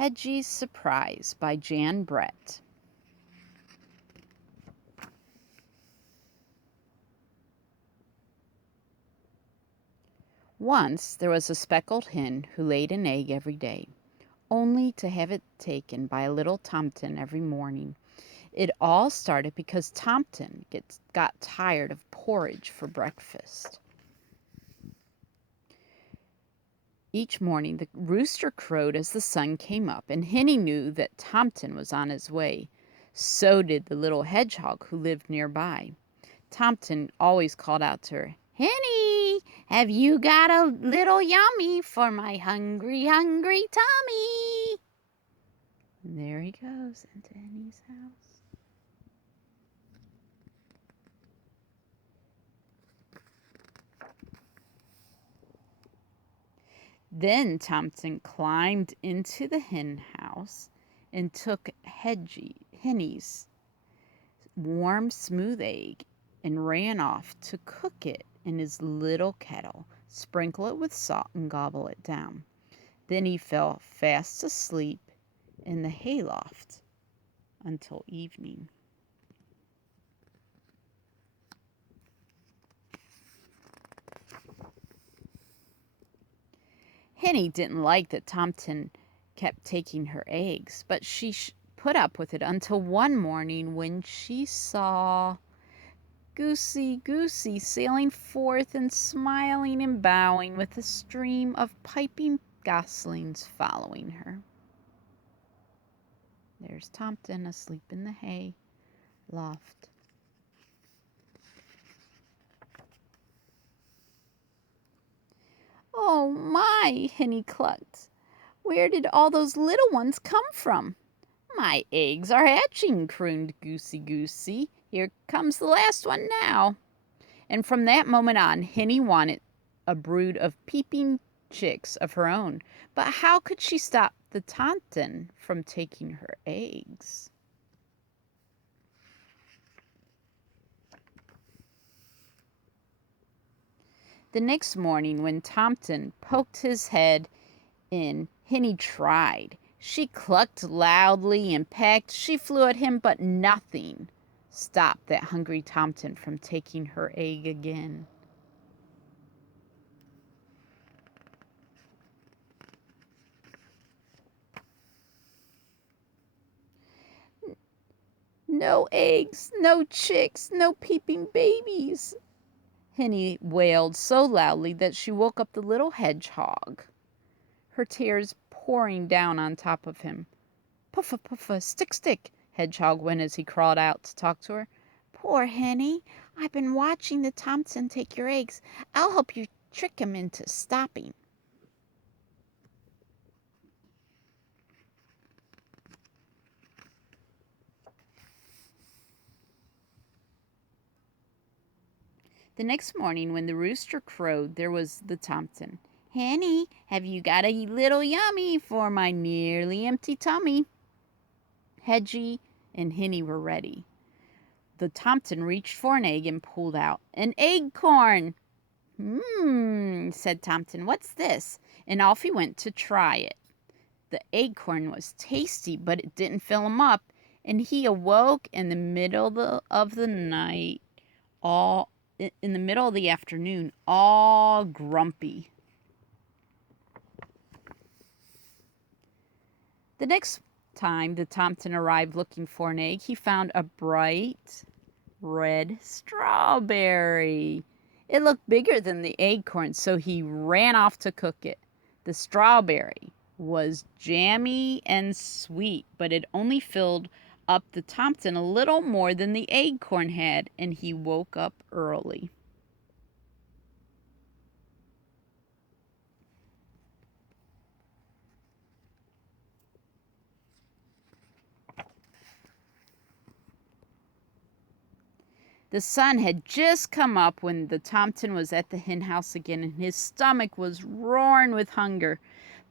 Hedgie's Surprise by Jan Brett. Once there was a speckled hen who laid an egg every day, only to have it taken by a little tomtit every morning. It all started because Tomtit got tired of porridge for breakfast. Each morning the rooster crowed as the sun came up, and Henny knew that Tomtit was on his way. So did the little hedgehog who lived nearby. Tomtit always called out to her, "Henny, have you got a little yummy for my hungry, hungry tummy?" And there he goes into Henny's house. Then Tomtit climbed into the hen house and took Henny's warm, smooth egg and ran off to cook it in his little kettle, sprinkle it with salt, and gobble it down. Then he fell fast asleep in the hayloft until evening. Henny didn't like that Tomtit kept taking her eggs, but she put up with it until one morning when she saw Goosey sailing forth and smiling and bowing with a stream of piping goslings following her. There's Tomtit asleep in the hay loft. "Oh my!" Henny clucked. "Where did all those little ones come from?" "My eggs are hatching," crooned Goosey. "Here comes the last one now." And from that moment on, Henny wanted a brood of peeping chicks of her own. But how could she stop the Tomtit from taking her eggs? The next morning, when Tomtit poked his head in, Henny tried. She clucked loudly and pecked. She flew at him, but nothing stopped that hungry Tomtit from taking her egg again. "No eggs, no chicks, no peeping babies," Henny wailed so loudly that she woke up the little hedgehog, her tears pouring down on top of him. "Puffa, puffa, stick," Hedgehog went as he crawled out to talk to her. "Poor Henny, I've been watching the Tomtit take your eggs. I'll help you trick him into stopping." The next morning when the rooster crowed, there was the Tomtit. "Henny, have you got a little yummy for my nearly empty tummy?" Hedgie and Henny were ready. The Tomtit reached for an egg and pulled out an acorn. Said Tomtit, "what's this?" And off he went to try it. The acorn was tasty, but it didn't fill him up, and he awoke in the middle of the night, in the middle of the afternoon, all grumpy. The next time the Tomtit arrived looking for an egg, he found a bright red strawberry. It looked bigger than the acorn, so he ran off to cook it. The strawberry was jammy and sweet, but it only filled up the Tomtit a little more than the acorn had, and he woke up early. The sun had just come up when the Tomtit was at the hen house again, and his stomach was roaring with hunger.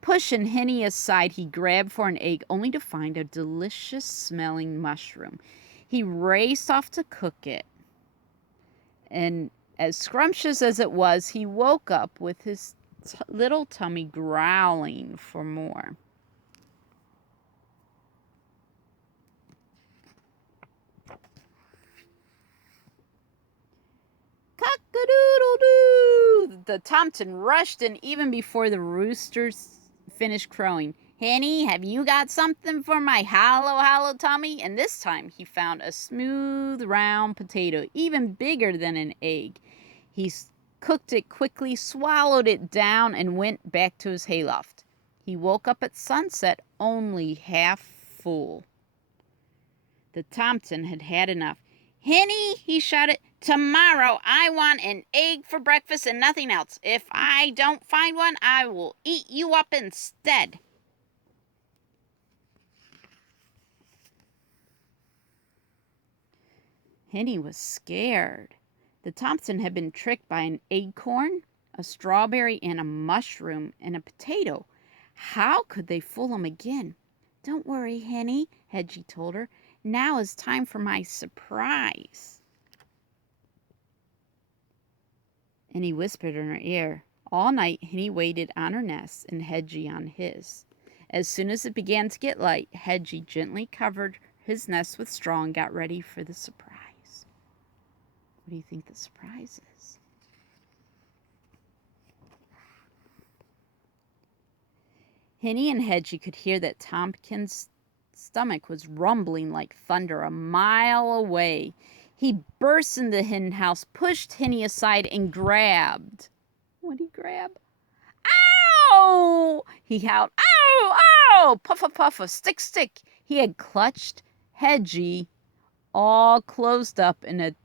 Pushing Henny aside, he grabbed for an egg, only to find a delicious smelling mushroom. He raced off to cook it, and as scrumptious as it was, he woke up with his little tummy growling for more. Cock-a-doodle-doo! The Tomten rushed in even before the roosters finished crowing. Henny, have you got something for my hollow tummy? And this time he found a smooth, round potato, even bigger than an egg. He cooked it quickly, swallowed it down, and went back to his hayloft. He woke up at sunset only half full. The Tomten had had enough. Henny, he shouted, tomorrow I want an egg for breakfast and nothing else. If I don't find one, I will eat you up instead. Henny was scared. The Tomten had been tricked by an acorn, a strawberry, and a mushroom, and a potato. How could they fool him again? Don't worry, Henny, Hedgie told her. Now is time for my surprise. And he whispered in her ear. All night Henny waited on her nest and Hedgie on his. As soon as it began to get light, Hedgie gently covered his nest with straw and got ready for the surprise. What do you think the surprise is? Henny and Hedgie could hear that Tompkins' stomach was rumbling like thunder a mile away. He burst into the hen house, pushed Henny aside, and grabbed. What did he grab? Ow! He howled. Ow! Ow! Puffa puffa, stick stick. He had clutched Hedgie all closed up in a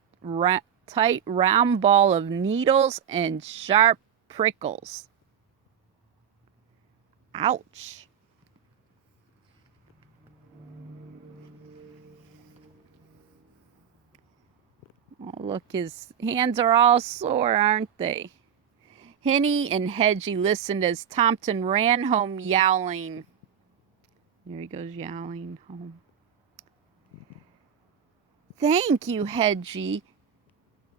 tight round ball of needles and sharp prickles. Ouch. Oh, look, his hands are all sore, aren't they? Henny and Hedgie listened as Tomten ran home yowling. There he goes yowling home. Thank you, Hedgie,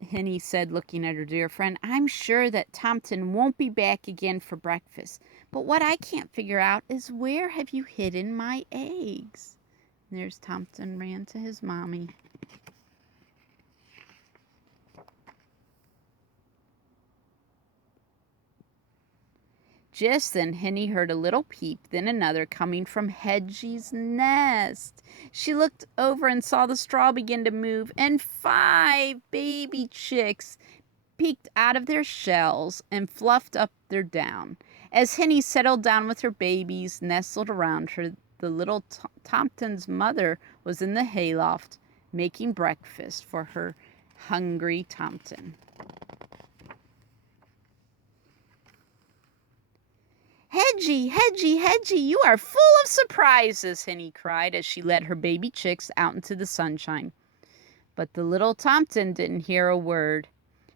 Henny said, looking at her dear friend. I'm sure that Tomten won't be back again for breakfast. But what I can't figure out is where have you hidden my eggs? And there's Tomten ran to his mommy. Just then Henny heard a little peep, then another, coming from Hedgie's nest. She looked over and saw the straw begin to move, and 5 baby chicks peeked out of their shells and fluffed up their down. As Henny settled down with her babies nestled around her, the little Tomten's mother was in the hayloft making breakfast for her hungry Tomten. Hedgie, Hedgie, Hedgie, you are full of surprises, Henny cried as she led her baby chicks out into the sunshine. But the little Tomten didn't hear a word.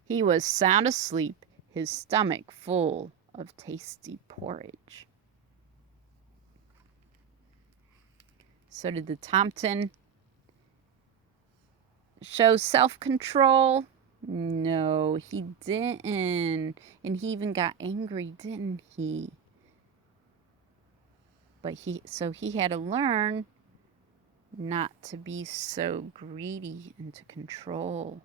He was sound asleep, his stomach full of tasty porridge. So did the Tomten show self-control? No, he didn't. And he even got angry, didn't he? But he had to learn not to be so greedy and to control